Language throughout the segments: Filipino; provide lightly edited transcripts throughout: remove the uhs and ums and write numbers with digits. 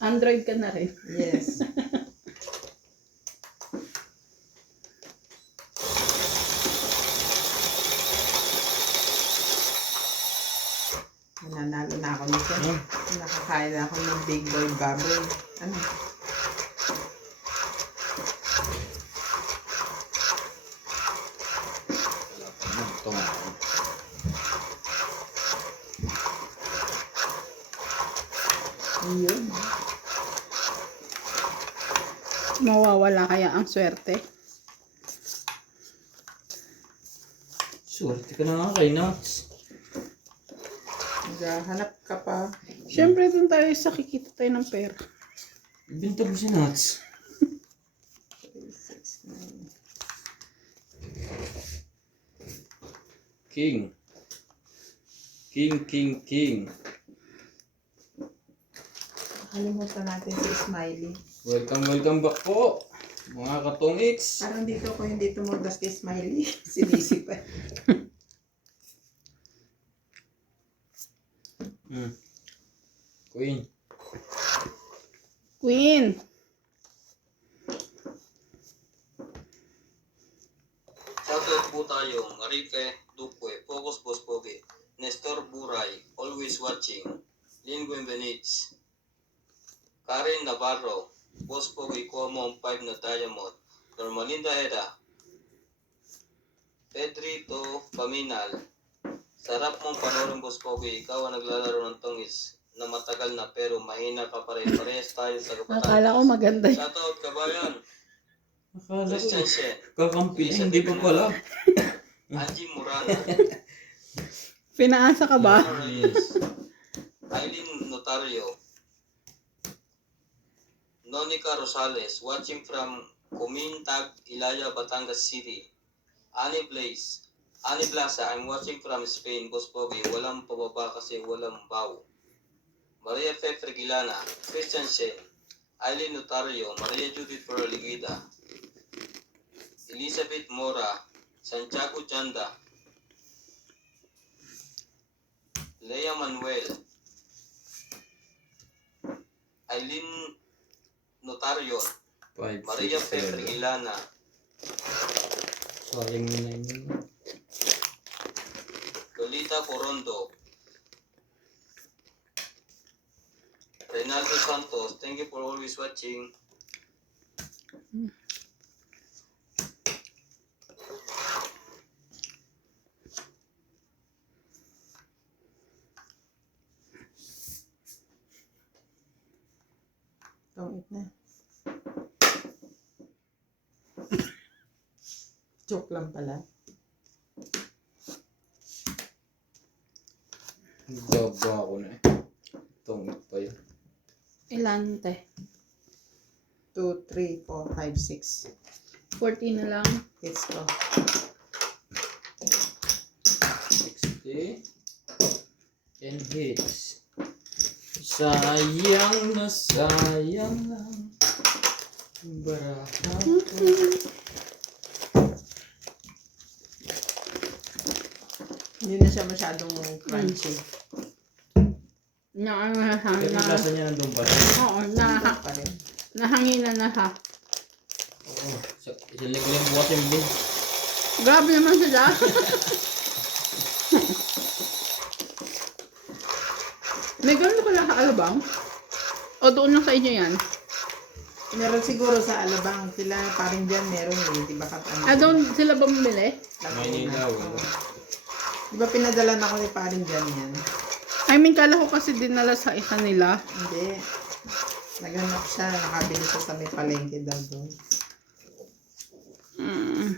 Android ka na rin. Yes. Nanalo na ako nito. Nakakain na ako ng big boy bubble. Ano? Ito nga. Ayun. Mawawala kaya ang swerte? Swerte ka na nga kay Nuts. Naghahanap ka pa. Siyempre, dun tayo sa kikita tayo ng pera. Ibinta mo si Nuts. 3, 6, 9. King. King. Kalimutan natin si Smiley. Welcome back po. Mga katungits. Parang dito ko hindi tumugdas kay Smiley. Sinisip pa. Queen. Queen! Shoutout po tayo, Marife, Duque, Focus Boss Pogi, Nestor Buray, Always Watching, Lingwen Benitz, Karen Navarro, Boss Pogi, Cuomo 5 na Diamond, Normalinda Hera, Pedrito Paminal, sarap mong panoorin Boss Pogi, ikaw ang naglalaro ng tungis na matagal na pero mahina pa pa rin. Parehas tayo sa kapatid. Akala ko maganda yun. Shoutout kabayan, Akala ko Christian Shen, kakampi. Hindi pa pala. Angie Murana, Pinaasa ka ba? Leonor Reyes, Aileen Notario, Nonica Rosales, watching from Kumintag, Ilaya, Batangas City. Annie Blaze, Annie Blaza, I'm watching from Spain, Boss Pogi, walang pababa kasi walang baw. Maria F. Regilana, Christian Shen, Aileen Notario, Maria Judith Ferligida, Elizabeth Mora, Santiago Chanda, Lea Manuel, Aileen Notario, 5, Maria 6, F. 7. Regilana, Sayang mo na yun. Lolita Corondo, Reynaldo Santos, thank you for always watching. Tungit na. Joke lang pala. Baba ako na eh. Tungit pa yun. Ilante. 2, 3, 4, 5, 6. 14 na lang. Let's go. 60. 10 hits. Sayang na baraha ko. Hindi na siya masyadong crunchy. Nakahangin Pero yung lasa niya nandun ba? Oo, Pa rin. nahanginan na siya. Oo. Silig-lig bukas yung bin. Grabe naman sila. May gano'n pala sa Alabang? O doon lang sa inyo yan? Meron siguro sa Alabang. Sila parang dyan meron eh. Di ba Ah, doon sila bumili? Maynila, wala. Di ba pinadala na ko ni parang dyan yan? I mean, kala ko kasi dinala sa isa nila. Hindi. Naghanap siya. Nakabili siya sa may palengke daw doon. Mm.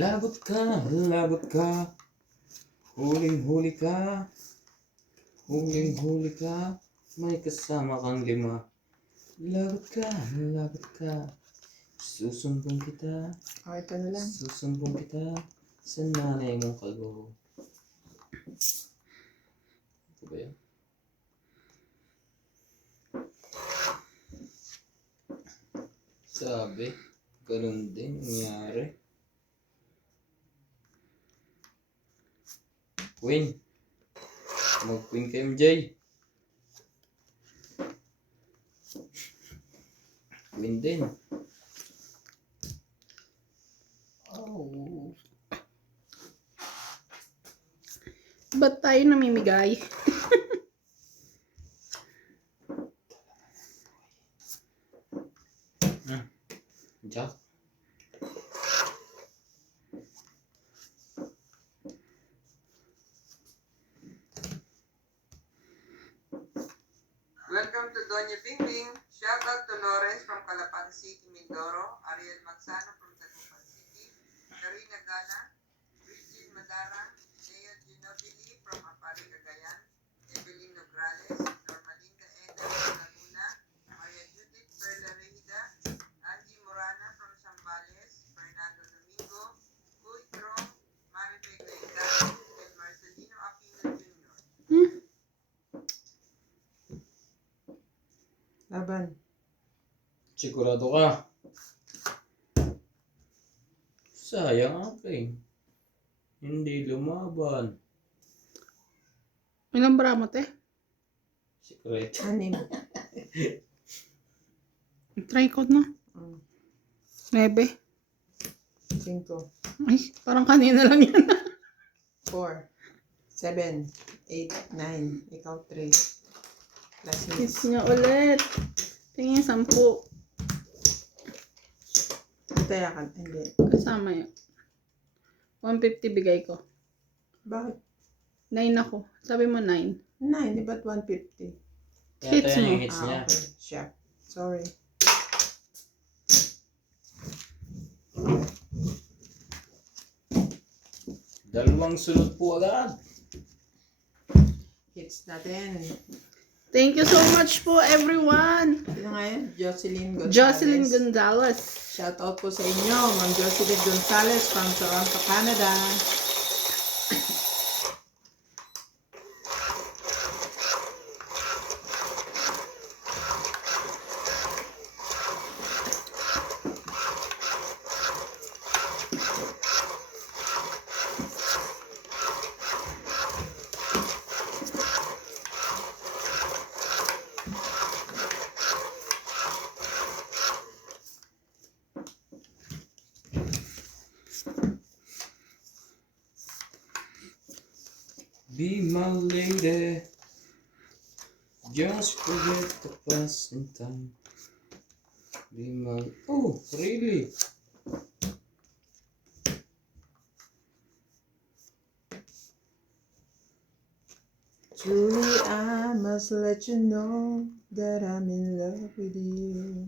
Lagot ka. Huling-huli ka. Huling-huli ka. May kasama kang 5. Lagot ka. Susumbong kita. O, ito na lang. Susumbong kita sa nanay mong kalbo. Ito ba yan? Sabi, Ganun din nangyari. Queen. Mag-queen ka, MJ. Queen din. Oh. Ba't tayo namimigay? Jack. Welcome to Doña Bing Bing. Shout out to Lawrence from Calapan City, Mindoro. Ariel Magsano from Tagupan City. Karina Gala. Bridget Madara. Lea Ginobili from Apari, Cagayan. Evelyn Nograles. Normalinda Eda from Laguna. Maria Judith Perla Rehida. Angie Morana from Zambales. Fernando Domingo. Kuy Trong. Marife Gaetano. And Marcelino Aquino Jr. Laban. Sigurado ka. Sayang aking. Hindi lumaban. Ilang baramot eh? Secret. Anim. Try ko na. 9. 5, Ay, parang kanina lang yan. 4, 7, 8, 9. Ikaw 3. Kiss Classmates. niya ulit. Tingin 10. Taya ka. Hindi. Kasama yun. 150 bigay ko. Bakit? 9 ako. Sabi mo 9. 9, di ba't 150? Hits Yata yan mo. yung hits niya. Okay. Siya. Sorry. Dalawang sunod po agad. Hits natin. Thank you so much po everyone. Sino nga yun? Jocelyn Gonzalez. Jocelyn Gonzalez. Shout out po sa inyo. Ma'am Jocelyn Gonzalez from Toronto, Canada. Be my lady. Just forget the past in time. Be my... Oh, really? Truly, I must let you know that I'm in love with you.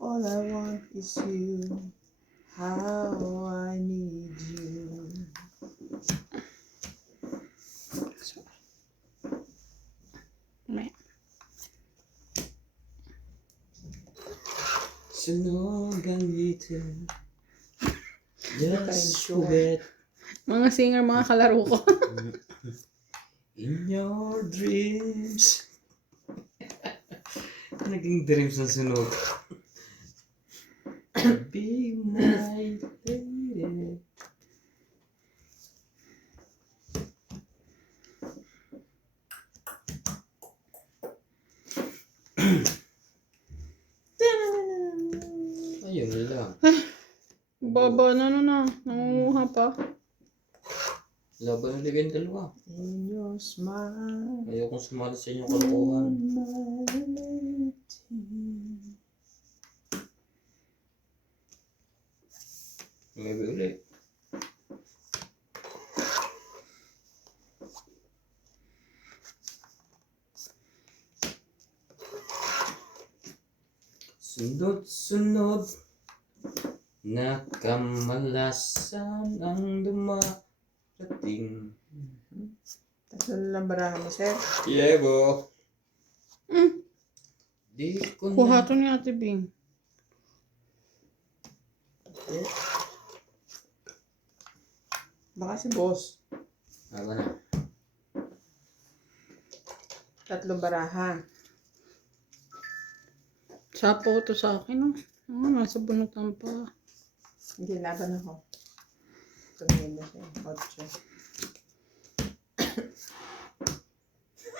All I want is you. How I need you. May- Sunog ang ngiti. Just sure. forget Mga singer, mga kalaro ko. in your dreams. Naging dreams ng sunog. Be my lady. Ayun lang. Baba na. Nangunguha pa. Laban ulit kayong dalawa. In your smile. Ayokong sumali sa inyong kalokohan. Maybe ulit. Sunod-sunod na kamalasan ang dumarating. Tatlo lang barahan mo, sir. Yebo. Mm. Di ko Kuha na... to ni Ate Bing. Baka si boss. Aba na. Tatlong baraha. Sapo to sa akin. Oh. Nasa bunutan pa. Hindi laban ako. Tumingin na siya.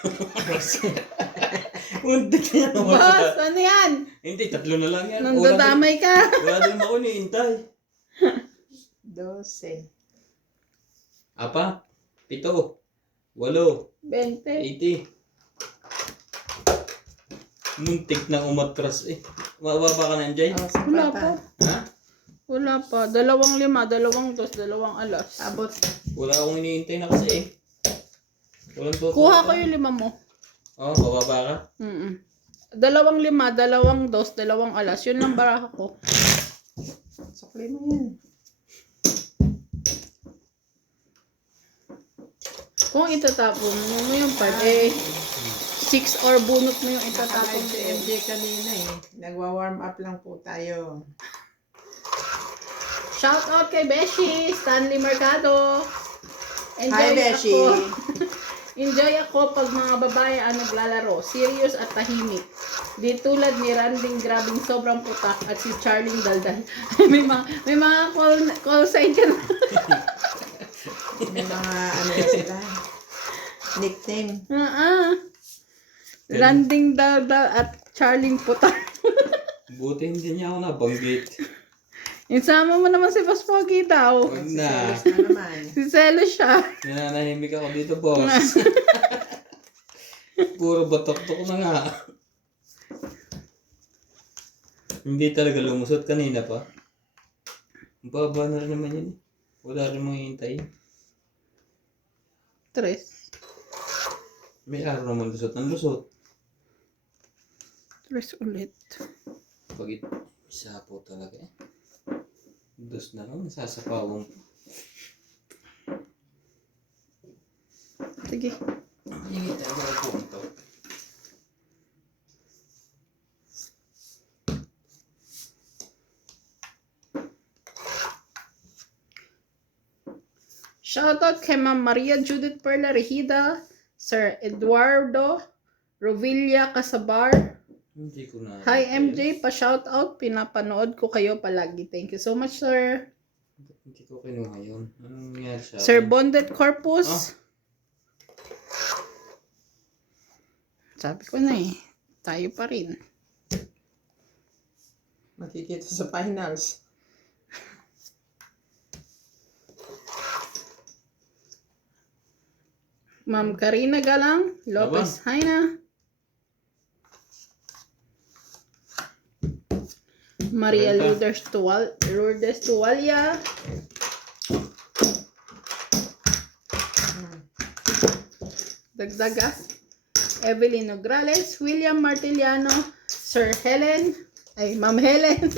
8. Muntik na naman. Boss, ano yan? Hindi, 3 na lang yan. Nandadamay ka. Wala din ako niintay. 12. Apa? 7. 8. 20. 80. Muntik na umatras eh. Mababa ka na dyan? Oh, Wala pa. Ha? Wala pa. 2, 5, 2, 2, 2 alas. Abot. Wala akong iniintay na kasi eh. Walang totoo. Kuha ko yung 5 mo. Oh, bababa ka? 2, 5, 2, 2 alas. Yun lang baraha ko. Sukli mo yan. Kung itatapon mo yung part, 6 or bunot mo yung itatapon Tatapon si ko. MJ kanina eh. Nagwa-warm up lang po tayo. Shout out kay Beshi, Stanley Mercado. Hi, Beshi. Enjoy ako pag mga babae ang naglalaro. Serious at tahimik. Di tulad ni Randing grabing sobrang putak at si Charling Daldal. may mga call sign ka na. May mga ano na sila. Nickname. Randing Daldal at Charling putak. Buti hindi niya ako nabanggit. Isama mo naman si Boss Pogi daw. Huwag na. Selos na naman. Si Celo siya. Nananahimik ako dito, boss. Puro batok-tok na nga. Hindi talaga lumusot kanina pa. Ang baba na rin naman yun. Wala rin mga hintayin. 3 May araw naman lusot ng lusot. ulit. Pag isa po talaga eh. Dos na lang, nasasapawang. Sige. Hindi tayo po ito. Shoutout kay Ma'am Maria Judith Perla Regida, Sir Eduardo Rovilla Casabar. Hindi ko na. Hi MJ, pa-shoutout. Pinapanood ko kayo palagi. Thank you so much, sir. Hindi ko kinuha yun. Anong nangyari sa Sir akin? Bondet Corpus. Sabi ko na eh. Tayo pa rin. Makikita sa finals. Ma'am Karina Galang Lopez. Hi na. Maria Lourdes Tuwalia. Dagdaga. Evelyn Nograles, William Martiliano, Sir Helen, Ma'am Helen.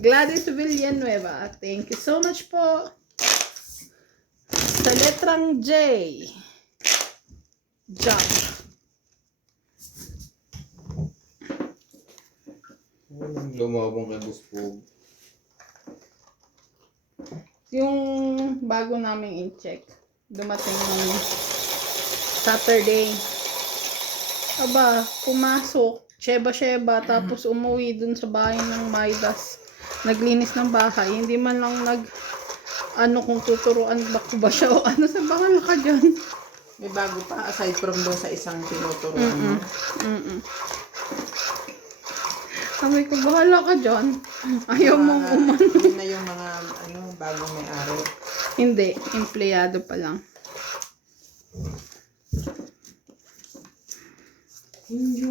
Gladys Villanueva. Thank you so much po. Sa letrang J. Josh. Lumabang kay Buspog. Yung bago naming in-check, dumating ng Saturday. Aba, pumasok, sheba-sheba, tapos umuwi dun sa bahay ng Maidas. Naglinis ng bahay, hindi man lang kung tuturuan ba ko ba siya o ano, sa bahala ka dyan. May bago pa aside from doon sa isang tinuturuan mo. Sabi ko, bahala ka dyan. Ayaw mong umano. Yun na yung mga bagong may-ari. Hindi, empleyado pa lang.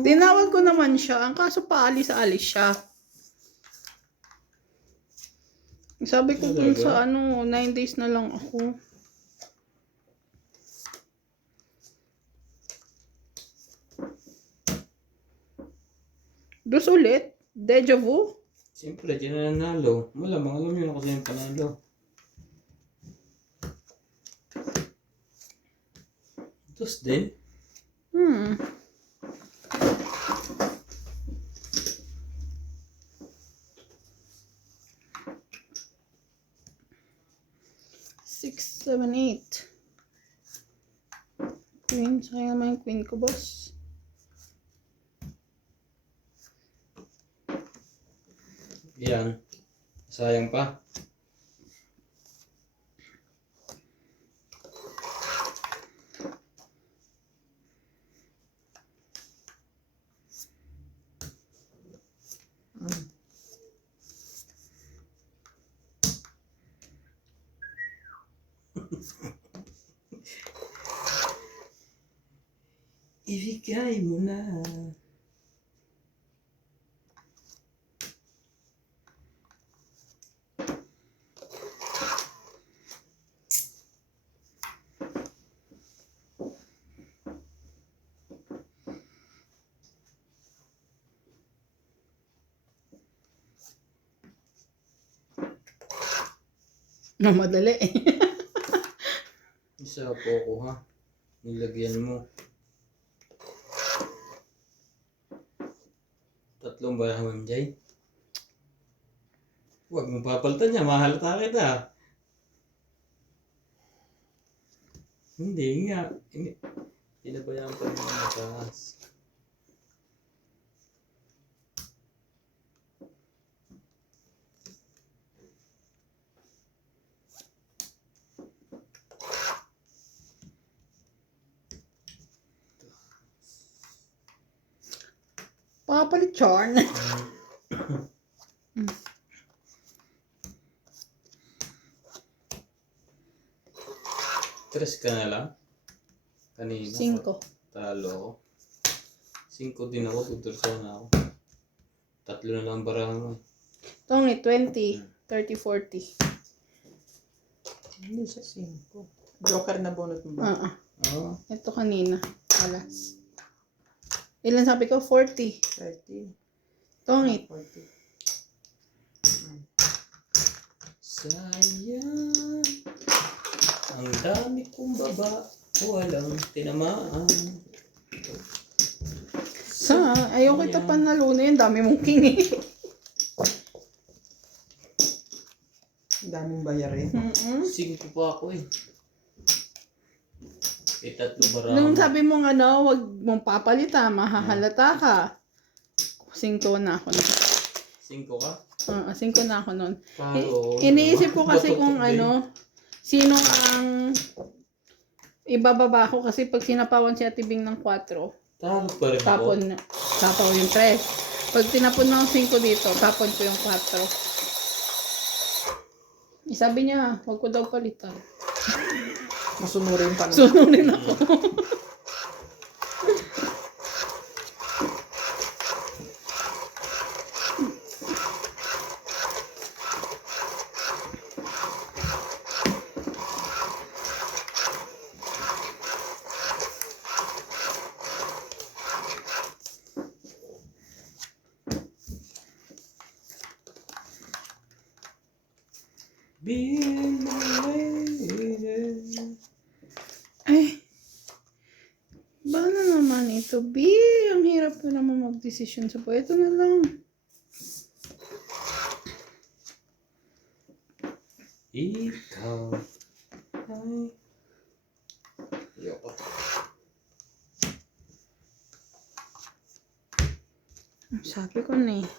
Tinawag ko naman siya, ang kaso paalis-alis siya. Sabi ko dun sa 9 days na lang ako. Dus ulit? Deja vu? Siyempre, di na nanalo. Malamang alam yun ako sa'yo panalo. Dos din? Hmm. 6, 7, 8. Queen, sayang naman yung queen ko, boss. Yan. Sayang pa. Mm. Ibigay mo na. Na madali eh. Isa po ko ha. Nilagyan mo. 3 ba naman dyan? Huwag mong papalitan niya. Mahalata kita. Hindi nga. Pinabayaan pa rin ang mataas. Papalit charn. Tres ka na lang. Kanina. 5. Talo ako. 5 din ako. Tuturso na ako. 3 na lang barahan mo. Tongit, 20, 30, 40. Hindi siya 5. Joker na bunot mo ba? Oo. Ito kanina. Alas. Ilan sabi ko? 40. 30. Tongit. 40. Sayang. Ang dami kong baba. Walang tinamaan. Ayaw kita panalunin. Dami mong king eh. Ang daming bayarin. 5 pa ako eh. 3 barahan. Nung sabi mong wag mong papalitan, mahahalata ka. 5 na ako nun. 5 ka? 5 na ako nun. Talo. Iniisip ko kasi kung Batok-tok sino ang ibababa ko kasi pag sinapawan si Ate Bing ng 4, Talo pa rin ako. tapon yung 3. Pag tinapon ng 5 dito, tapon ko yung 4. Sabi niya, wag ko daw palitan. Masunurin pa. Sunurin ako. Being my lady. Ay, ba na naman ito, B? Ang hirap ko naman mag-desisyon sa buhay. Ito na lang. Ikaw ay... Ayoko. Sabi ko na eh.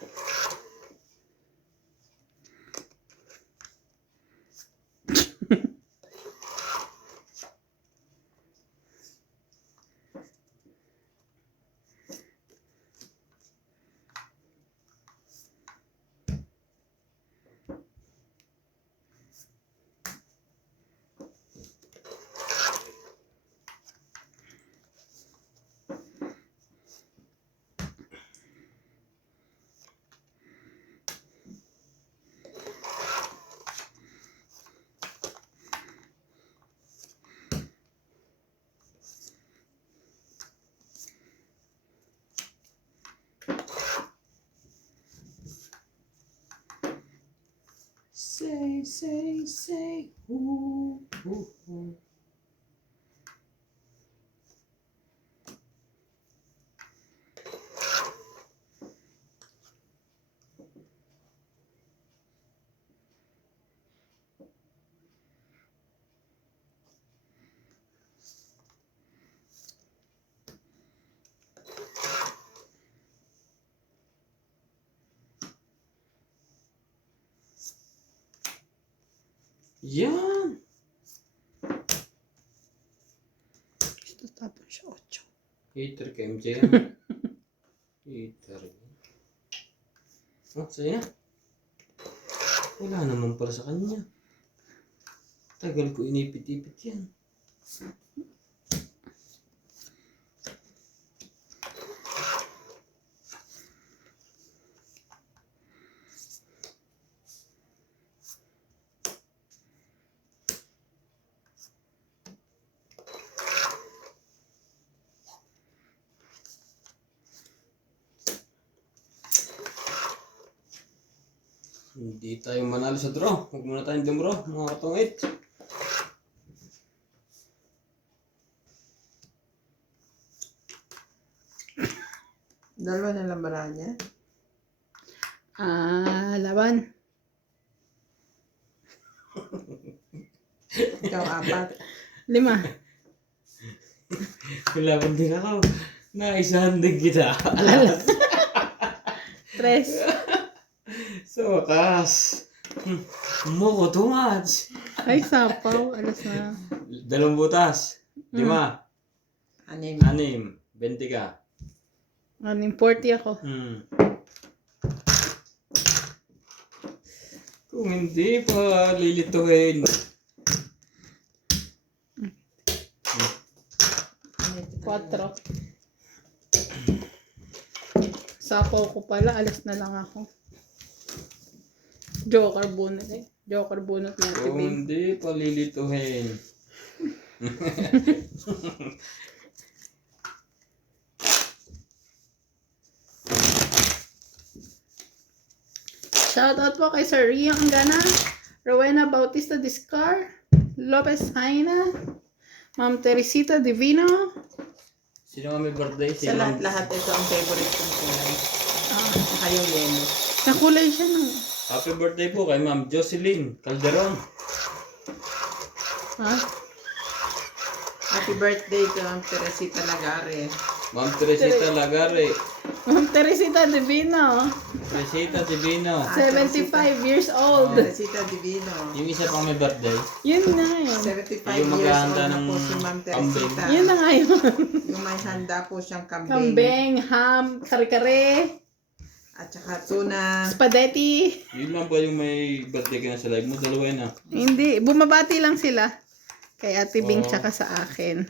Say, ooh, ooh, ooh. Yan! Gusto tapon siya 8. Hater ka, MJ. Yan. Hater. Oh, sa'yo na. Wala naman pala sa kanya. Tagal ko inipit-ipit yan. Hindi tayo manalo sa draw. Huwag muna tayong dumraw, mga katungit. Dalawa na lang ba niya? Laban. Ikaw 4. 5. Kailangan din ako. Naisahan din kita. 3. Sa wakas. Moko too much. Ay, sapaw. Alas na. 2 butas. 5. 6. 6. 20 ka. 40 ako. Kung hindi pa lilituhin. 4. Sapaw ko pala. Alas na lang ako. Joker bunot eh. Joker bunot na Kung tibig. hindi pa lilituhin. Shoutout po kay Sir Rio Angana, Rowena Bautista Discar, Lopez Haina, Ma'am Teresita Divino. Sino nga may birthday? Sa lahat-lahat ito ang favorite kong kulay. Saka yung yellow. Nakulay siya ng... Happy birthday po kay Ma'am Jocelyn Calderon. Ha? Happy birthday to ang Teresita Lagare. Ma'am Teresita Lagare. Ma'am Teresita Divino, Teresita Divino. 75 years old. Teresita Divino. Yung isa pang may birthday. Yun na yun. 75 Yung years maghahanda old na ng po si Ma'am kambing. Teresita. Yun na nga yun. Yung may handa po siyang kambing. Kambing, ham, kare-kare, At saka tuna. spaghetti. Yun lang ba yung may birthday ka na sa live mo? Dalawa yun ah. Hindi, bumabati lang sila. Kay Ate Bing Oh. tsaka sa akin.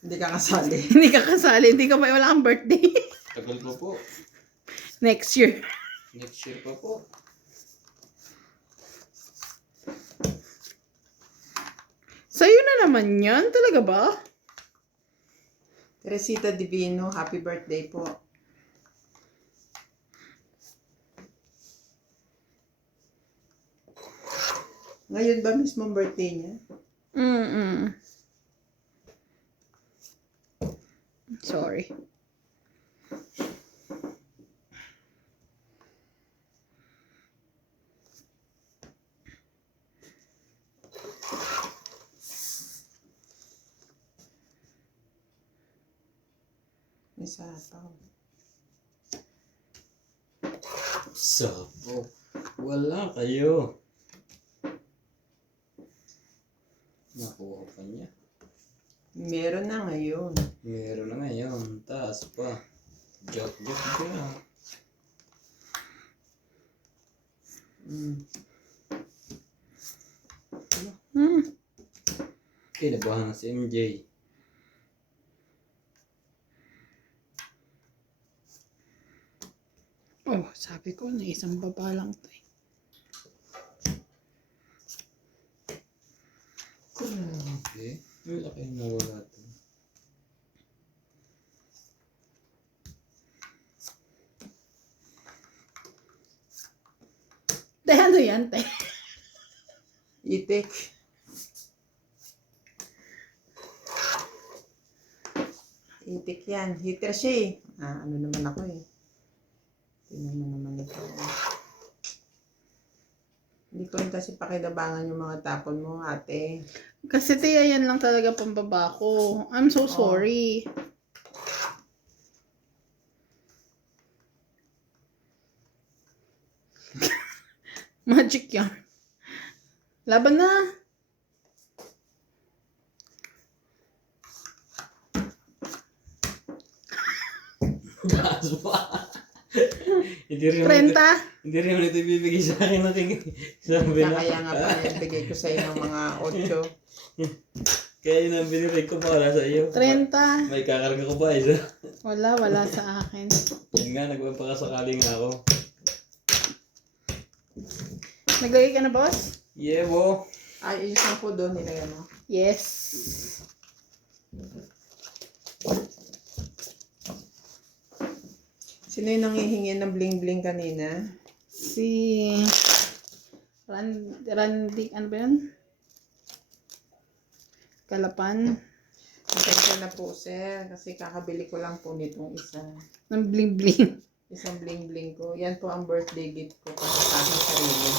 Hindi ka kasali. Hindi ka kasali, hindi ka wala kang birthday. Tagal pa po. Next year. Next year pa po. Sa'yo na naman yan, talaga ba? Teresita Divino, happy birthday po. Ngayon ba mismo ang birthday niya? Mm-mm. Sorry. May sapaw. Sapo. Wala kayo. Nakuha pa niya. Meron na ngayon. Meron na ngayon. Taas pa. Joke ka. Kinabahan na si MJ. Oh, sabi ko na isang baba lang to eh. Okay. Wala kayong nawala to. Te, ano yan, te? Itik. Itik yan. Hitter siya eh. Ano naman ako eh. Tingnan mo naman ito. Hindi ko rin kasi pakinabangan yung mga tapon mo, ate. Kasi te, yan lang talaga pambaba ko. I'm so sorry. Magic yarn. Laban na. Taas pa. Hindi rin naman ito, 30. hindi rin naman ito ibibigay sa akin natin. Sabi na. Kaya nga pa yan, bigay ko sa'yo ng mga 8. Kaya yun ang binirek ko para sa iyo. 30. May kakarga ko ba isa? Wala sa akin. Yun nga, nagpapakasakali nga ako. Naglagay ka na, boss? Yeah, wo. Ay, yung 10 doon, nilagay mo. Yes. Sino yung nangihingi ng bling-bling kanina? Si Randy, ano ba yun? Kalapan. Pasensya na po, sir. Kasi kakabili ko lang po nitong isa. Ng bling-bling. Isang bling-bling ko. Yan po ang birthday gift ko para sa aking sarili.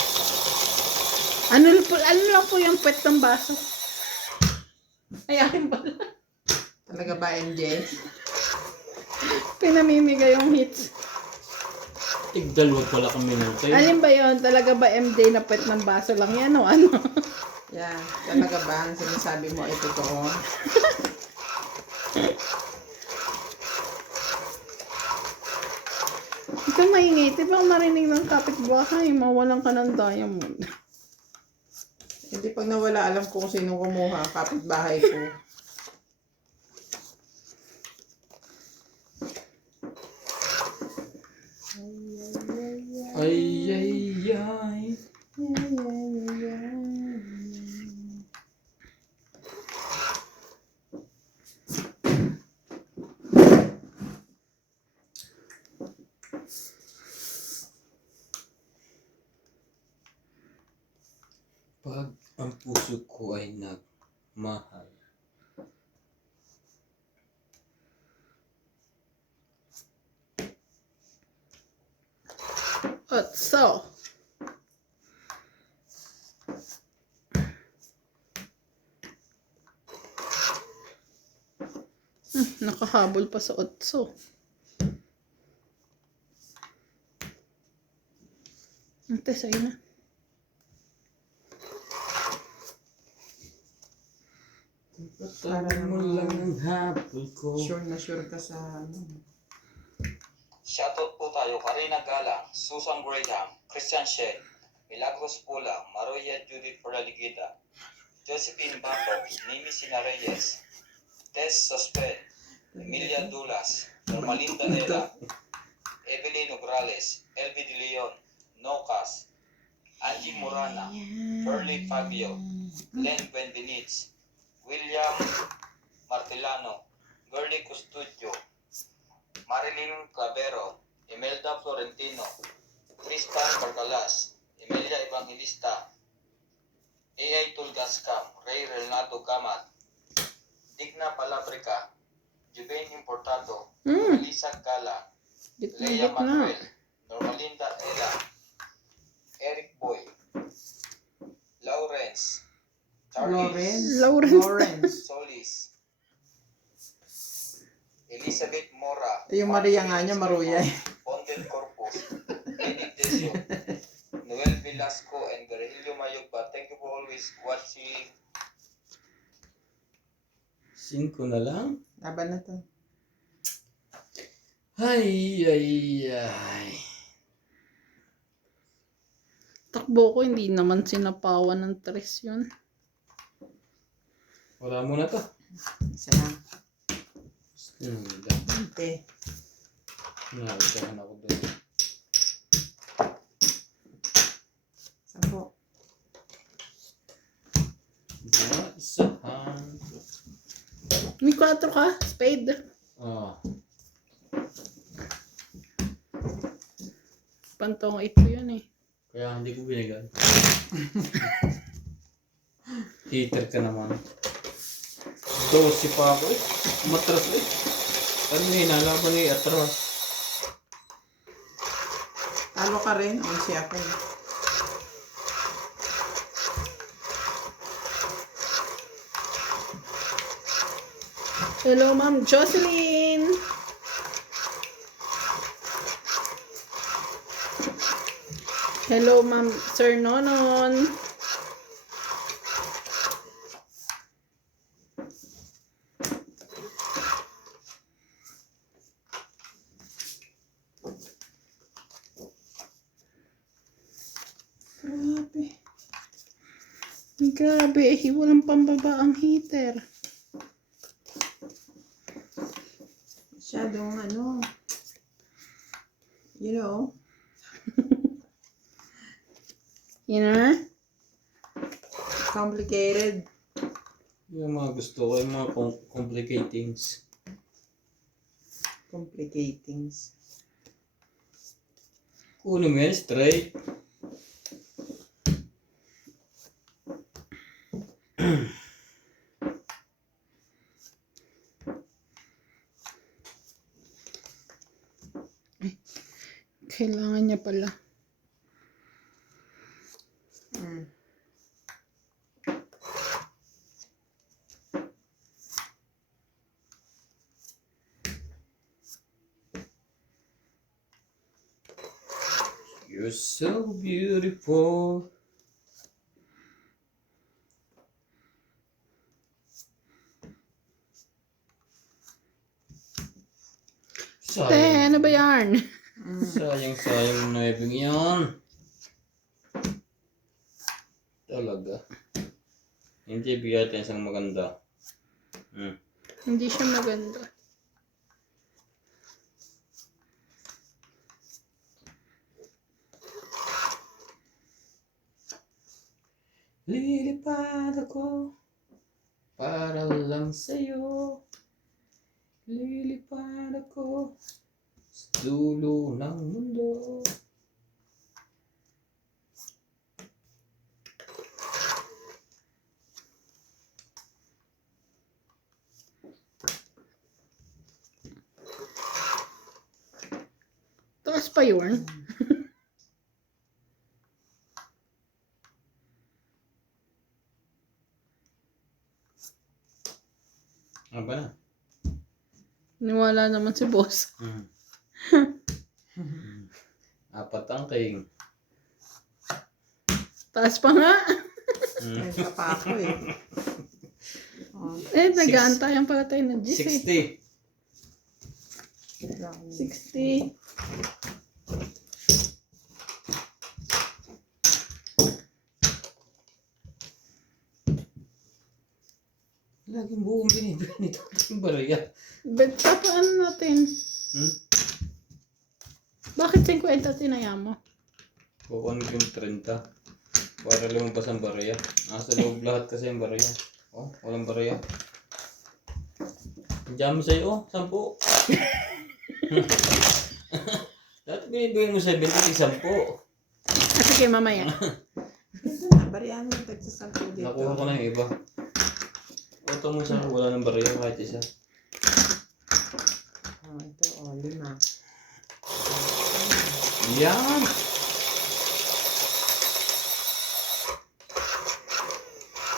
Ano lang po yung pwet ng baso? Ay, akin pala. Talaga ba, MJ? Pinamimigay yung hits. Tigdalwag pala kami ng tayo. Alin ba yun? Talaga ba MJ na pwet ng baso lang yan o ano? Yan. Talaga ba ang sinasabi mo ay totoo? Ikaw maingay. Di ba marinig ng kapitbahay? Mawalan ka ng diamond. Hindi pag nawala, alam ko kung sino kumuha. Kapitbahay ko. Ay. Pag ang puso ko ay nagmahal. At so, nakahabol pa sa otso. Ante, sa'yo na. Para mo lang ang habol ko. Sure na sure ka sa ano. Shoutout po tayo, Karina Gala, Susan Graham, Christian Shen, Milagros Pula, Maroya Judith Paraligida, Josephine Bato, Mimi Sina Reyes, Tess Sospen, Emilia Dulas, Normalinda Ela, Evelyn Ugrales, LB De Leon, Nocas, Angie Morana, Curly Fabio, Glenn Benvenitz, William Martellano, Gerly Custudio, Marilyn Clavero, Imelda Florentino, Tristan Barcalas, Emilia Evangelista, A.I. Tulgascam, Ray Renato Gamat, Digna Palabrica, Juven Importado, Elisa Gala, Leia Gitna. Manuel, Normalinda Ela, Eric Boy, Lawrence, Charles Lawrence. Solis, Elizabeth Mora, Yung Maria nga niya, Maruya. Pondel Corpus, Edith Desio, Noel Velasco, and Garelio Mayogba. Thank you for always watching. 5 na lang? Laban na to. Ay. Takbo ko, hindi naman sinapawan ng tres yun. Wala muna to. Isa lang. Hindi. Okay. Nakakitahan ako doon. 10. Isahan. May 4 ka? Spade. Pantong 8 yun eh. Kaya hindi ko binigay. Hater ka naman. 12 pa ako eh. Matras eh. Ano hinalaban eh, atras. Talo ka rin. 11 ako. Hello, Ma'am Jocelyn. Hello, Ma'am Sir Nonon. Grabe, walang pambaba ang heater. Masyadong ano. You know. You know? Complicated. Yung mga gusto ko, yung mga complicatings. Complicatings. Kunin mo yan straight. Kailangan niya pala. Mm. You're so beautiful. Ano ba yan? Sayang na ibig yan. Talaga. Hindi bigyan natin isang maganda. Hindi siya maganda. Lilipad ako para lang sa'yo. Lilipad ako sa dulo ng mundo. Taas pa yun. Ano ba na? Niwala naman si boss. Apat ang king. Taas pa nga. May pa ako eh. Oh, Nag-aantayan pala tayo ng GC. 60. Laging buong binibili nito yung barya. Bet paano natin? Bakit 50 tinaya mo? Kukunin ko yung 30. Para lumabas ang barya. Nasa loob lahat kasi yung barya. Oh, walang barya. Diyan mo sa'yo, 10. Dati binibigyan mo 70, 10. Sige, mamaya. Ito na, barihan mo tagsasampo dito. Nakuha ko na yung iba. Ito mo sa wala ng barya kahit isa. Oh, ito, 5. Yan!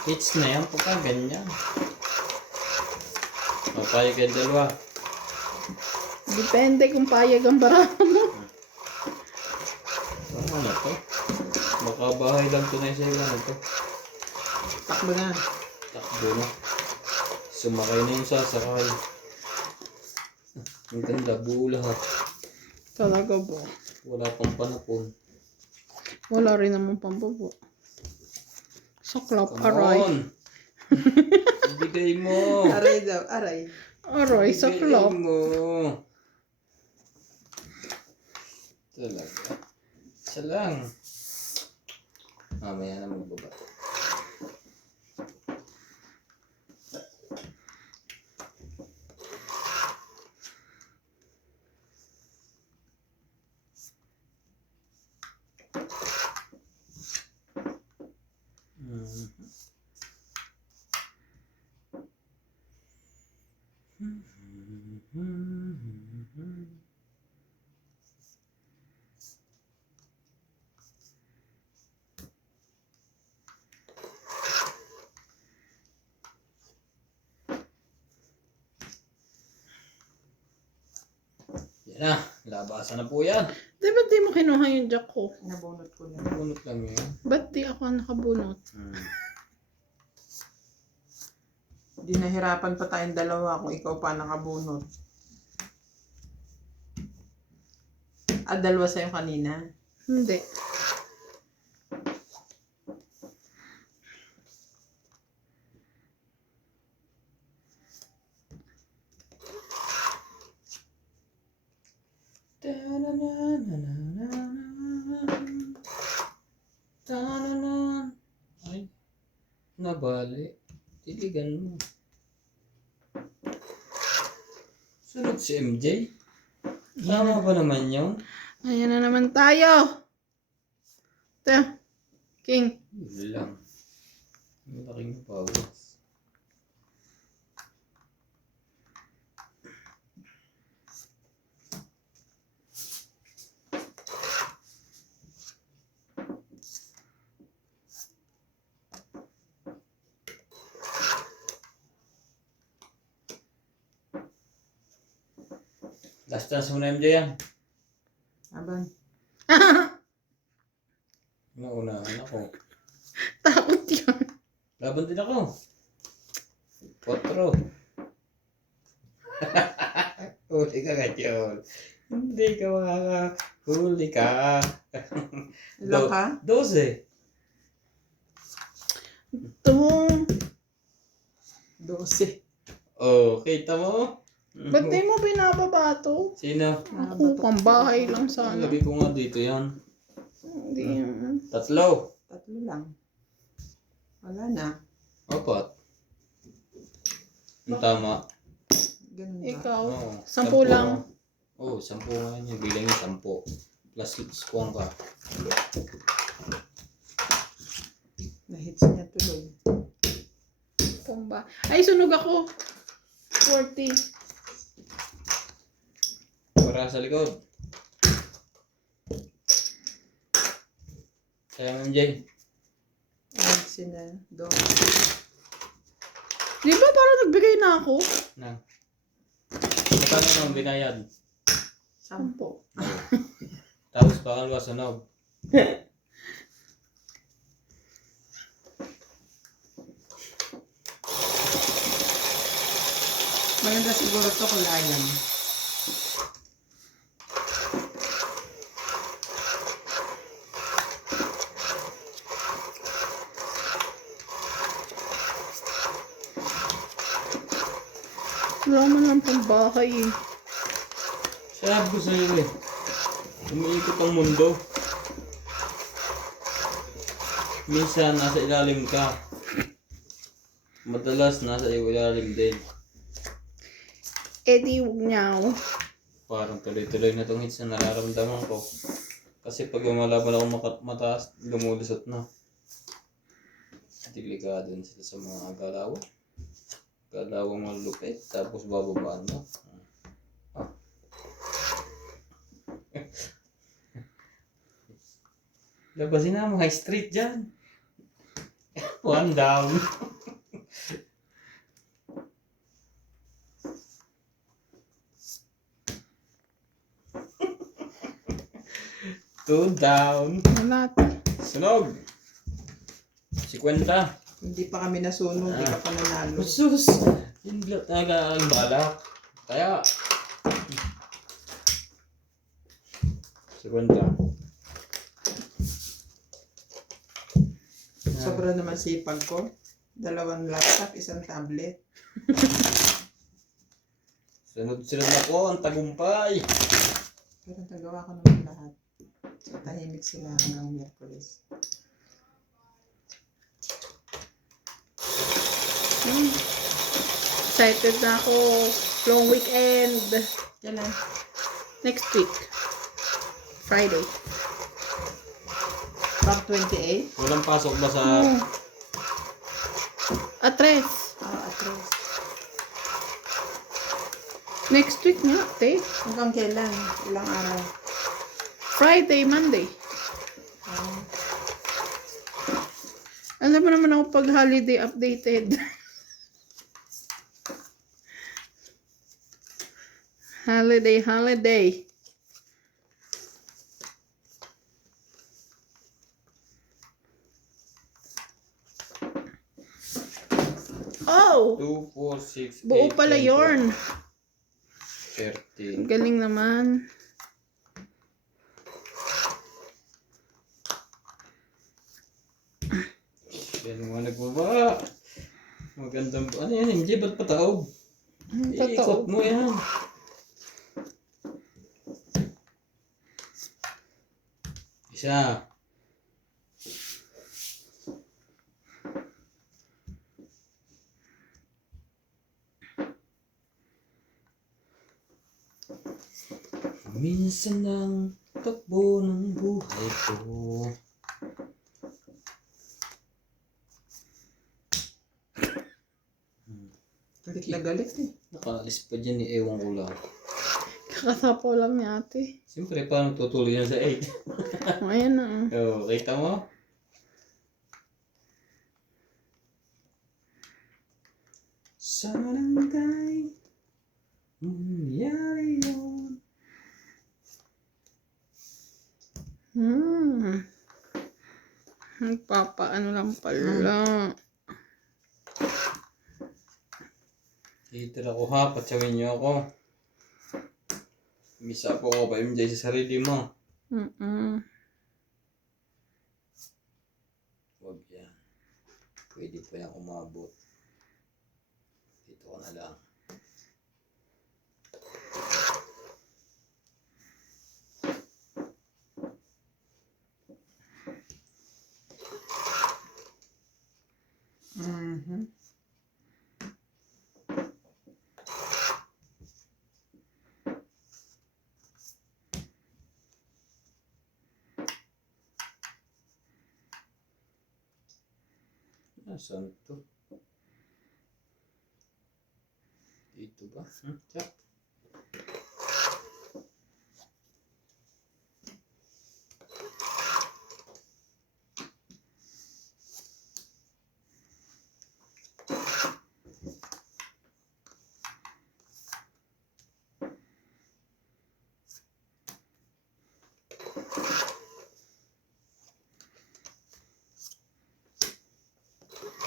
Hits na yan pagka ganyan. O, payag kayo dalawa. Depende kung payag ang baraha mo. Ano na to? Baka bahay lang to na isa yung ano to. Takbo na. Takbo na. Sumakay na yung sasakay. Ang ganda, buo lahat. Talaga po. Wala pang panapon. Wala rin naman pambubo. Saklap, Come aray. on! Ibigay mo! Aray daw, aray. Aray, saklap. Ibigay mo! Talaga. Isa lang. Mamaya na magbabato. Yan na, labasan na po yan. Di ba't di mo kinuha yung jack ko? Nabunot ko na. Bunot lang yun. Ba't di ako nakabunot? Di nahirapan pa tayong dalawa kung ikaw pa nakabunot. Dalawa sa'yo kanina. Hindi. bali. Tiligan mo. Sunod si MJ. Tama ba naman yun? Ayan na naman tayo. Ito. King. Yun lang. Malaking bawas. Last chance mo na MJ yan. Aban. Naunahan ako. Takot yun. Laban din ako. 4. Huli ka ka, John. Hindi ka makakahuli ka. Ilan ka? 12. Ito. 12. Oh, kita mo? Ba't di mo binababa to? Sino? Ako, pambahay lang sana. Lagay ko nga dito yan. Hindi yan. 3. 3 lang. Wala na. 4. Ang tama. Ganun ba? Ikaw. Oo. 10 lang. Oo, 10 nga yun. Bilang yung 10. Plus squang ka. Na-hits niya tuloy. Pamba. Ay, sunog ako. 40. Para sa likod. Sayang MJ. Ay, sina. Do. Di ba parang nagbigay na ako? Na. Magkano nang binayad? 10. Tapos pangalawa sunog. Maganda siguro to kulayan. Wala man lang pambahay eh. Sabi ko sa'yo eh. Umiikot ang mundo. Minsan nasa ilalim ka. Madalas nasa ilalim din. Eh di huwag niyaw. Parang tuloy-tuloy na tong hits na nararamdaman ko. Kasi pag lumalaban ako mataas, lumulusot na. Delikado din sila sa mga galaw. Galawang malupit, tapos bababaan mo. Ah. Labasin na mo, high street dyan. 1 down. Two down. Wala. Sunog. 50. Hindi pa kami nasunog, hindi ka pa nanalo. Sus! Hindi talaga ang balak. Kaya... 50. Sobra naman sipag ko. 2 laptop, 1 tablet. Sunod-sunod na po ang tagumpay. Pero nagawa ko naman lahat. So, tahimik sila hanggang Miyerkules. Excited na ako. Long weekend. Kailan? Next week. Friday. From 28? Walang pasok ba sa... Atres. Atros. Next week nga, te. Hanggang kailan? Ilang araw? Friday, Monday. Alam mo naman ako pag holiday updated. Holiday. Oh! 2, 4, 6, 8, Buo pala 10, yorn. 13. Galing naman. Yan mga nagbaba. Magandang... Ano yan? Hindi ba't pataog? Iikot mo yan. Isa. Minsan ng takbo ng buhay ko. Galit na galit eh. Nakaalis pa dyan eh, ewan ko lang. Kakasapaw lang ni ate. Siyempre, paano tutuloy yan sa 8? Ayan na. Oh, kita mo? Sa barangay, mangyari yun. Nagpapaano lang pala. Heater ako ha, patsawin niyo ako. Misa po ako pa MJ sa sarili mo. Huwag yan. Pwede pa yan umabot. Dito ko na lang. Mhm. Nasaan to? Dito ba? Tsak.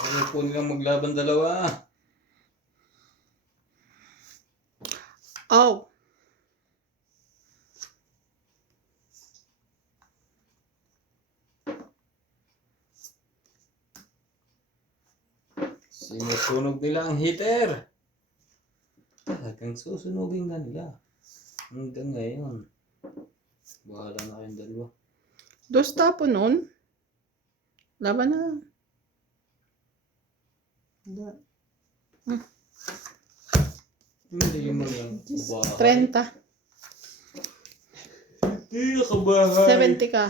Ano po nilang maglaban dalawa? Oh. Sinusunog nila ang heater. Talagang susunugin na nila. Hanggang ngayon. Bahala na kayong dalawa. Dos tapo nun. Laban na. Hindi. Hindi mo lang bahay. 30. Hindi nakabahay. 70 ka.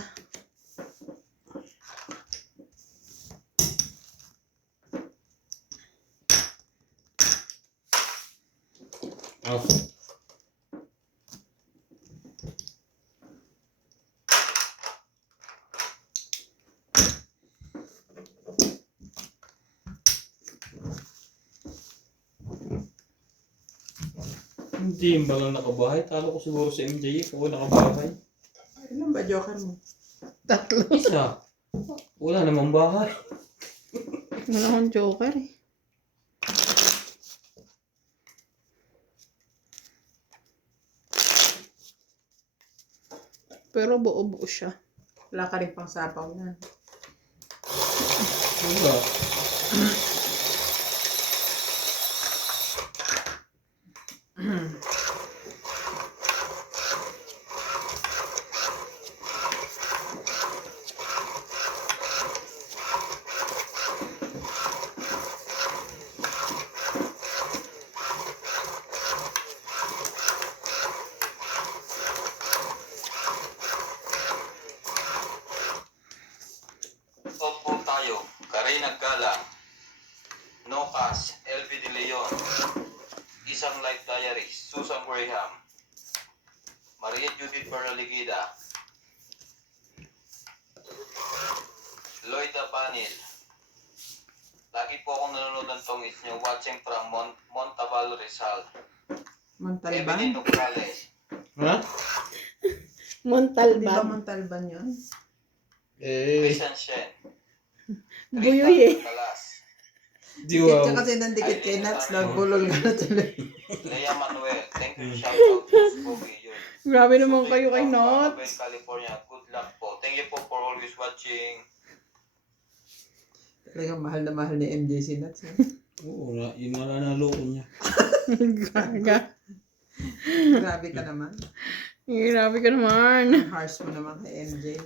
Oh. Hindi ba lang nakabahay? Talo ko siguro sa MJ kung nakabahay. Ilan ba joker mo? 3. Isa. Wala namang bahay. Wala akong joker eh. Pero buo-buo siya. Wala ka rin pang sapaw na. Wala. Opo tayo, Karay Naggalang, Nocas, LV De Leon, Isang Life Diary, Susan Graham, Maria Judith Paraligida, Lloyda Panil. Lagi po akong nanonood ng tongits niyo, watching from Montalban, Rizal. Montalban? Evelyn Nograles, Ha? Di ba Montalban. Montalban yun? Christian Shen, Buyoy eh. Talas, Dikit ka kasi nandikit kay Nats, nagbulol ka na tuloy. Lea Manuel, thank you, shout out to Spogi yun. Grabe naman kayo kay Not. Not. California, good luck po. Thank you po for always watching. Talagang mahal na mahal ni MJ si Nats. Oo, yun nga nanalo ko niya. Gaga. Grabe ka naman. Grabe ka naman. Ang harsh mo naman kay MJ.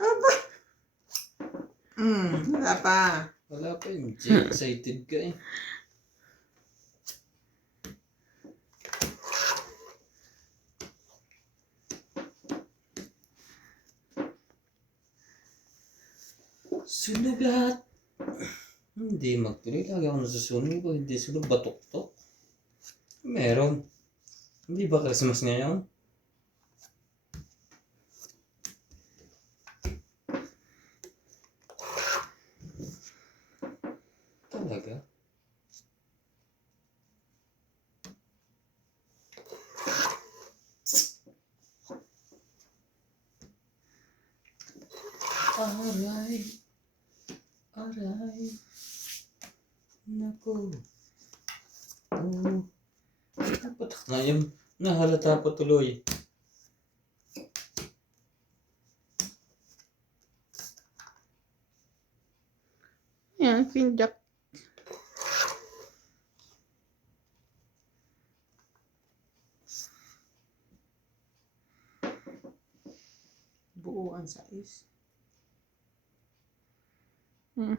Aba. Wala pa. Wala wala pa eh. Excited ka eh. Sunog lahat. Hindi magtuloy. Lagi ako nasusunog ko. Hindi sunog batok-tok. Meron. Hindi ba Christmas ngayon? Talaga? Aray. Aray. Naku. Oh. Patak na yun. Nahalata pa tuloy. Yan, pinjak. Buo ang size. Mhm.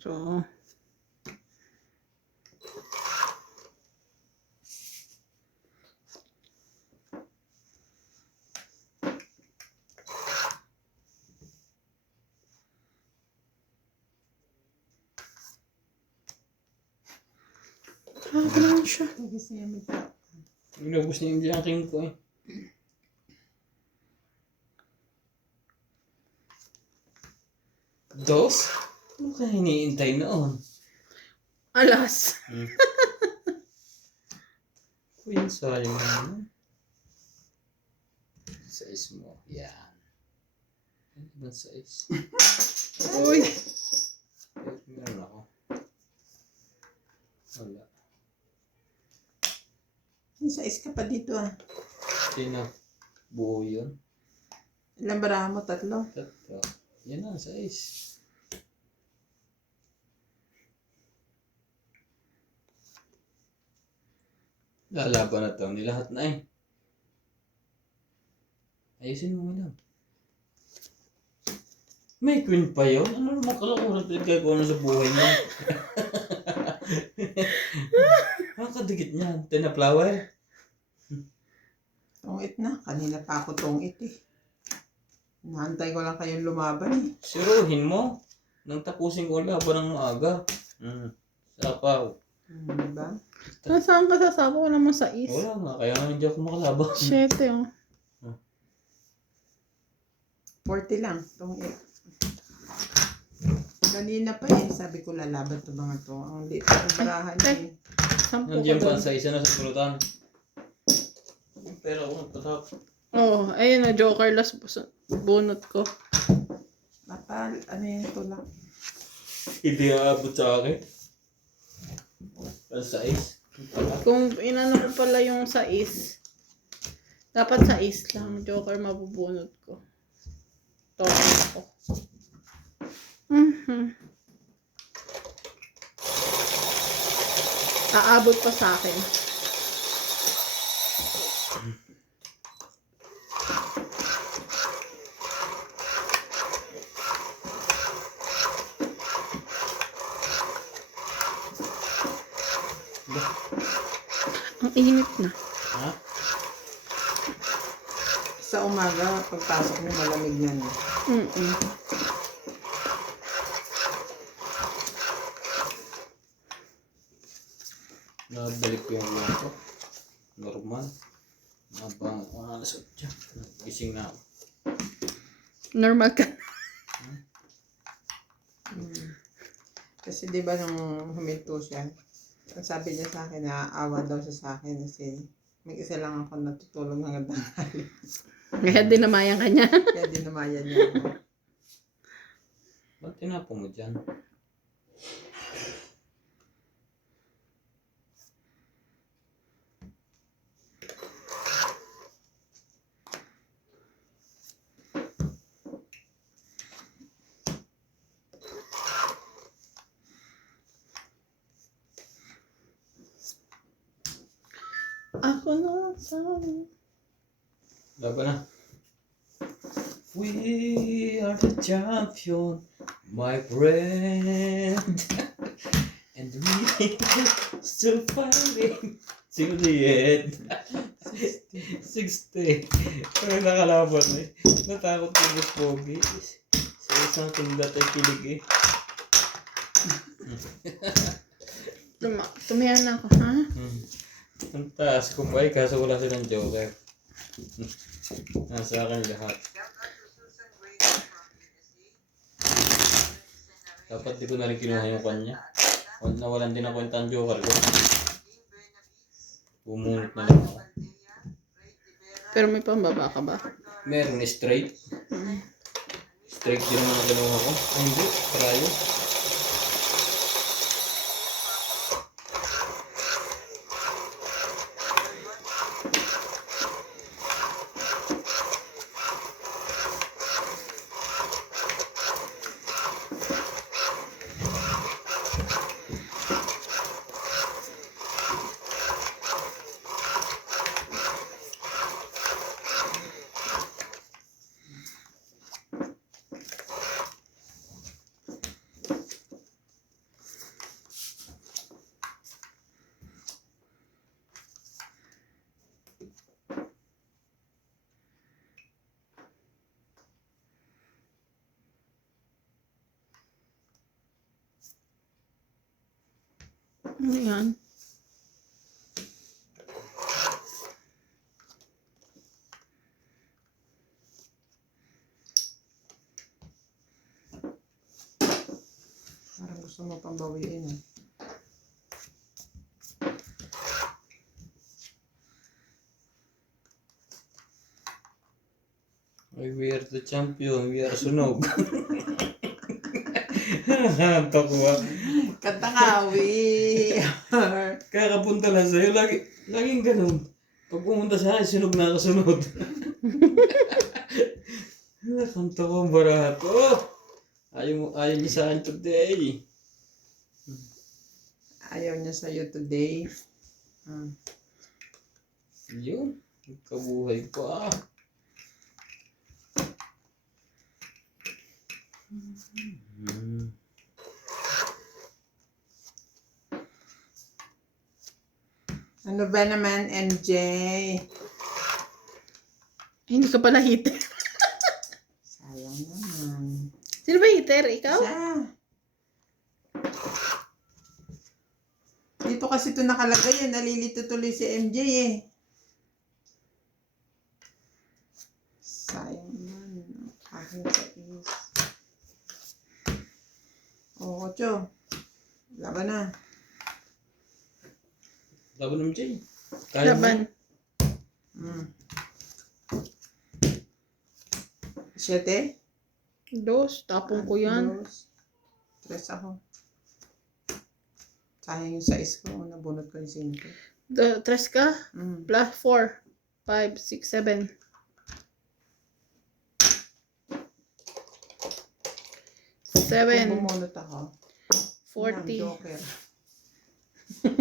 So, grabe naman siya. Tugis niya may tao. Inubos niya yung jacking ko eh. Dos? Ano kaya iniintay noon? Alas. Uy, sayang naman. Size mo. Yan. Ano ba size? Uy. Meron ako. Wala. May size ka pa dito ah. Sino? Buo yun? Ilang barahan mo? 3? Tatlo. Yan ang size. Lalaban na to. Nilahat na eh. Ayusin mo lang. May queen pa yun? Ano naman kalakuran pinagkagawa na sa buhay mo? Ang kadikit niyan. Ten na flower? Tungit na. Kanina pa ako tungit eh. Nahantay ko lang kayong lumaban eh. Siruhin mo. Nang tapusin ko ang laban ng maaga. Sapaw. Diba? Nasaan ka sasama? Wala naman sa is. Wala nga. Kaya nga hindi ako makalaban. 7 oh. 40 lang. Tungit. Kanina pa eh. Sabi ko lalaban to mga to. Ang liit ng barahan niya eh. 10 ko Nandiyan pa doon. sa isa na sa pulutan. Pero ako nagpatak. Oh, ayun na, joker last bunot ko. Mapal. Ano yun ito lang? Hindi aabot sa akin. Ang size. Kung inano ko pala yung sais, dapat sais lang. Joker mabubunot ko. Token ko. Aabot pa sa akin. Ang init na. Ha? Sa umaga, pagpasok mo malamig na no. Nabalik ko yung mga ko. Normal. Mabang ako na alas 8. Gising na ako. Normal ka. Kasi di ba nung huminto siya, ang sabi niya sa akin, naaawa daw siya sa akin kasi may isa lang ako natutulog hanggang tanghali. Kaya dinamayan ka niya. Kaya dinamayan niya ako. Ba't tinapon mo dyan? Ako na sabi. Laban na. We are the champion, my friend. And we still fighting till the end. 60. Pero nakalaban eh. Natakot ko Boss Pogi. Sa isang tindat ay kilig eh. Tumihan na ako, ha? Ang taas ko pa eh, kaso wala silang joker. Nasa akin lahat. Shout out to Susan Grader from USA. Dapat di ko na rin kinuha yung kanya. Nawalan din ako yung tan joker ko. Dean Benavides, Bumunot na lang ako. Valdea, Ray Rivera, Pero may pambaba ka ba? Meron straight. Straight din naman ang kinuha ko. Ay, hindi. Prayo. Ano yan? Parang gusto mo pang bawiin eh. Ay, we are the champion. We are sunog. Hanap ko ah. Kanta ka, we are. Kakapunta lang sa'yo. Laging ganun. Pag pumunta sa akin, sunog na kasunod. Kanta ko ang barato. Ayaw niya sa akin today. Ayaw niya sa'yo today. Yun. Kabuhay pa. Ano ba naman, MJ? Hindi ka pala hitter. Sayang naman. Sino ba hitter? Ikaw? Siya. Dito kasi ito nakalagay eh. Nalilito tuloy si MJ eh. Sayang naman. Aking kais. Oo, Cho. Laban na. Laban ng Jay. Kaya mo. Laban. 7? Dos. Tapong ko yan. 3 ako. Sayang yung size ko. Nabunot ko yung 5. Tres ka? Plus 4. 5, 6, 7. Kung bumunot ako. 40. Joker.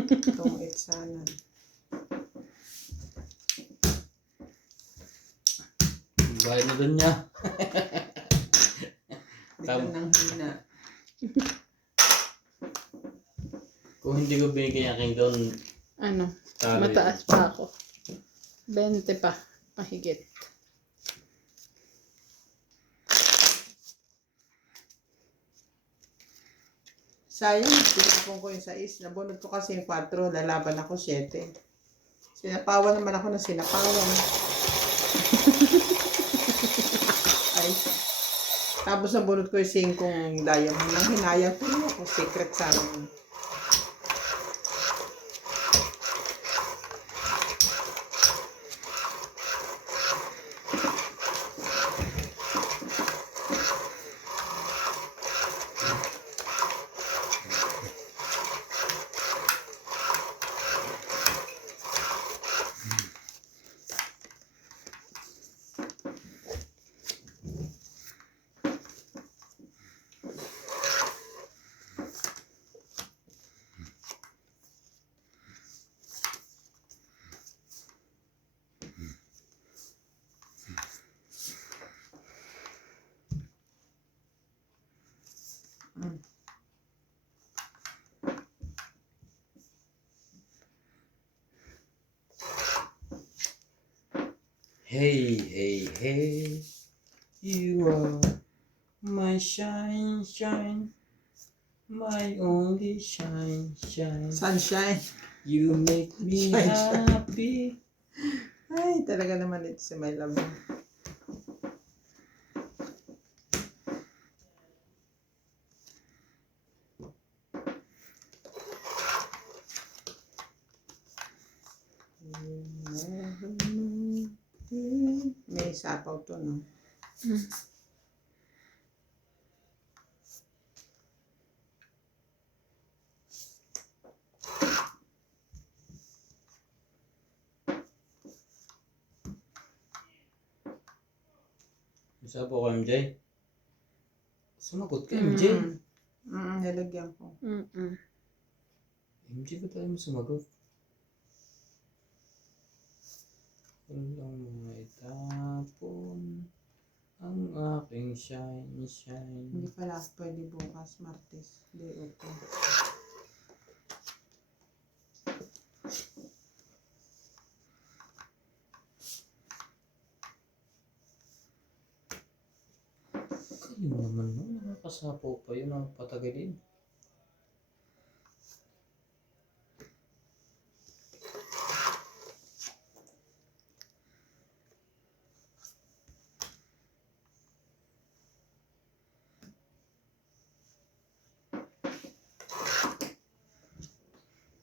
Itong 8 sana. Bahay na doon niya. Dito nang hina. Kung hindi ko binigyan yung king doon, Ano? talo yun. Mataas pa ako. 20 pa. Mahigit. Sayang, tinapon ko yung 6. Nabunot ko kasi yung 4. Lalaban ako 7. Sinapawan naman ako ng sinapawan. Ay. Tapos nabunot ko yung 5 diamond. Nang hinayang ko ako. Secret sa amin. Hey, hey, hey. You are my shine, shine. My only shine, shine. Sunshine. You make me Shine, shine. happy. Ay, talaga naman ito si My Love. May sapaw to, no? Isa po ka, MJ? Sumagot ka, MJ. Nilagyan ko. MJ ba tayo mo sumagot? Walang maitapon ang aking shine, shine. Hindi pala pwede bukas, Martes. Hindi, okay. Kayo naman, no? Nakakasapo pa yun ang patagalin.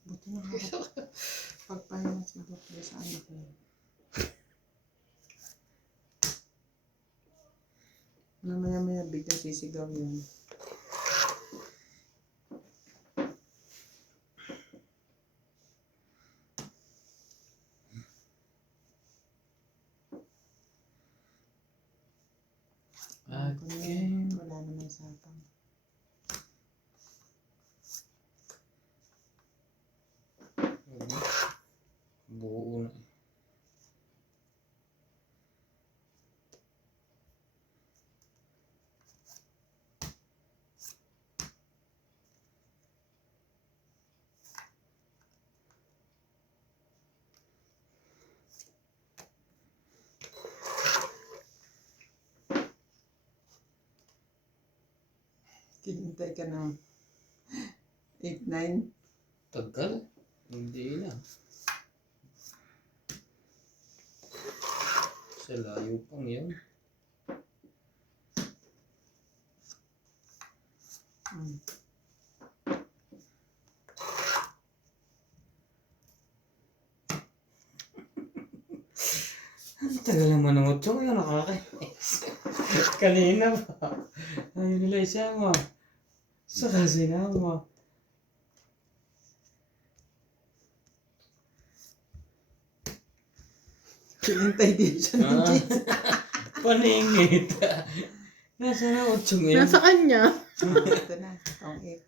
Buti na ako. Pagpahinga si Doktor sa anak ko. Mamaya biglang sisigaw yun. Okay. Wala naman sapang. Buo na. Hintay ka ng 8-9. Tagal. Hindi na. Sa layo pang yun. Ang tagal naman ng 8 ngayon, nakakainis. Kanina pa. Ayaw nila isama. Saka sinama. Hinintay din siya ng Ah, jeans. paningit. Nasa na 8 ngayon? Nasa kanya. Ito na, tong 8.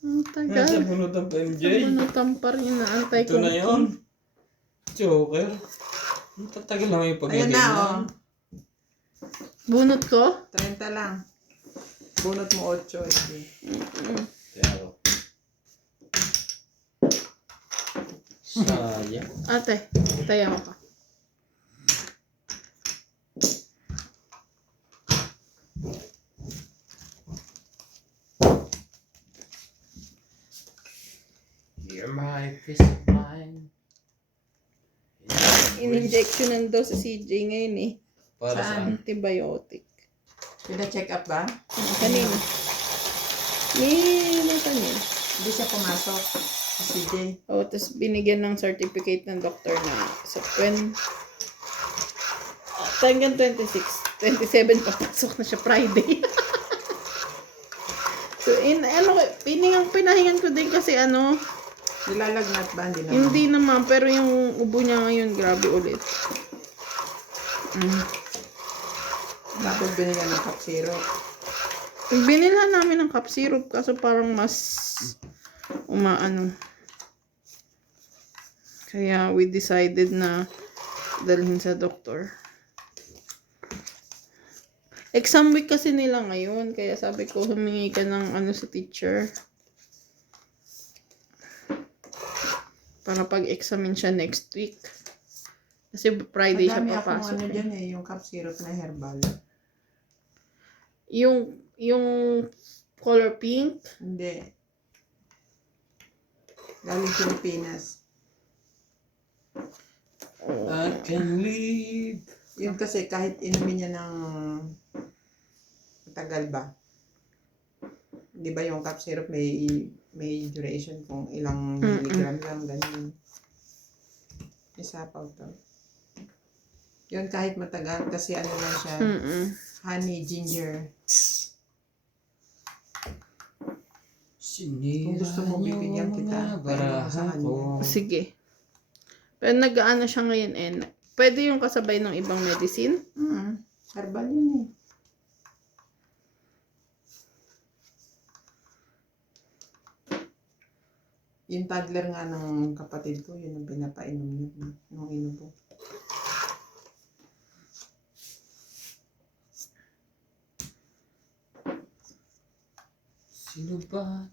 Ang Nasa tagal. bunutan pa, MJ. Bunutan pa rin. Inaantay Ito ko. na yun. Joker. Ang tatagal naman yung Ayan paglagay na, mo. oh. Bunot ko? 30 lang. Bunot mo 8. Pero. Sayang. Ate, tayo ka. You're my peace of mind. In-injectionan daw sa CJ ngayon eh. Para saan? Antibiotic. Pina-check up ba? Kanina. Nasa niya. Hindi siya pumasok. Si CJ. O, tapos binigyan ng certificate ng doktor na sa hanggang 26, 27 papasok na siya Friday. So, pinahingan ko din kasi Nilalagnat ba? Hindi naman. hindi naman, pero yung ubo niya ngayon, grabe ulit. Tapos binigyan ng cup syrup. Binilhan namin ng cup syrup kaso parang mas umaano. Kaya we decided na dalhin sa doktor. Exam week kasi nila ngayon, kaya sabi ko humingi ka ng sa teacher. Para pag-examine siya next week. Kasi Friday siya Madami akong papasok. ano eh. dyan yung cup syrup na herbal. Yung color pink, Hindi. Galing Pilipinas. I can live. Yun kasi kahit inumin niya ng matagal ba? Di ba yung cup syrup may duration kung ilang milligram lang, ganyan. Isapaw to. Yun kahit matagal kasi ano lang siya, honey, ginger. Sinira Kung gusto mo, niyo bibigyan mga kita. Painom mo sa baraha ko. sige. Pero nag-ano siya ngayon pwede yung kasabay ng ibang medicine? Herbal yun eh. Yung toddler nga ng kapatid ko, yun ang pinapainom niya nung inubo. Sino ba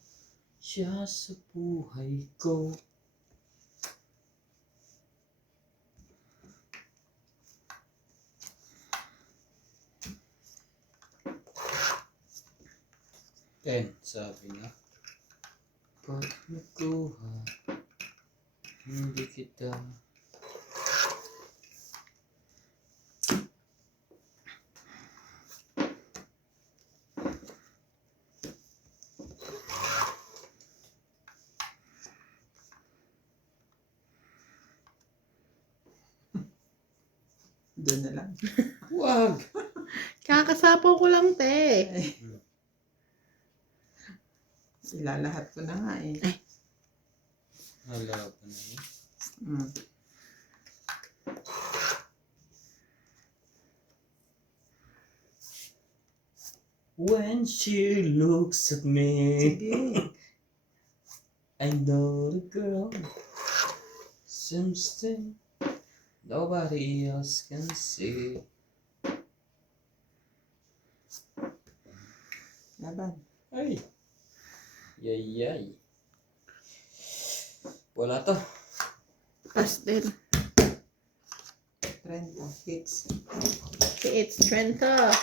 siya sa buhay ko? Sabi na. Pag nakuha, hindi kita. Doon na lang. Wag! Kakasapaw ko lang, te. Ilalahat ko na nga eh. Hala pa na yun. Mm. When she looks at me, Sige. I know the girl. Something nobody else can see. Laban. Ay! Yay! Wala to. Pastel. 30 hits. It's Trenta.